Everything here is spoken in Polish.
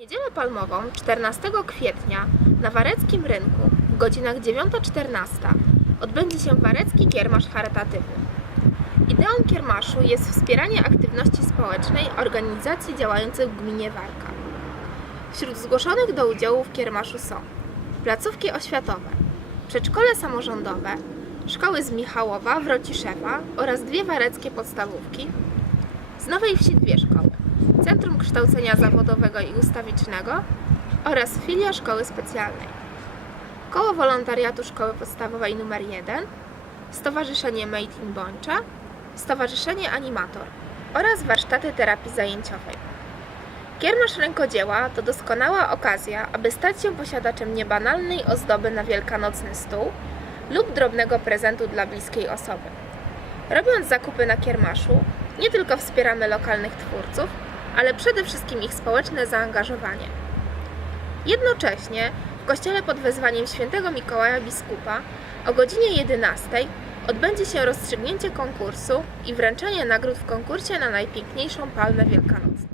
Niedzielę Palmową 14 kwietnia na Wareckim Rynku w godzinach 9.14 odbędzie się Warecki Kiermasz Charytatywny. Ideą kiermaszu jest wspieranie aktywności społecznej organizacji działających w gminie Warka. Wśród zgłoszonych do udziału w kiermaszu są placówki oświatowe, przedszkole samorządowe, szkoły z Michałowa, Wrociszewa oraz dwie wareckie podstawówki, z Nowej Wsi dwie szkoły, Kształcenia Zawodowego i Ustawicznego oraz filia Szkoły Specjalnej. Koło Wolontariatu Szkoły Podstawowej nr 1, Stowarzyszenie Made in Bończa, Stowarzyszenie Animator oraz warsztaty terapii zajęciowej. Kiermasz rękodzieła to doskonała okazja, aby stać się posiadaczem niebanalnej ozdoby na wielkanocny stół lub drobnego prezentu dla bliskiej osoby. Robiąc zakupy na kiermaszu, nie tylko wspieramy lokalnych twórców, ale przede wszystkim ich społeczne zaangażowanie. Jednocześnie w kościele pod wezwaniem świętego Mikołaja Biskupa o godzinie 11 odbędzie się rozstrzygnięcie konkursu i wręczenie nagród w konkursie na najpiękniejszą palmę wielkanocną.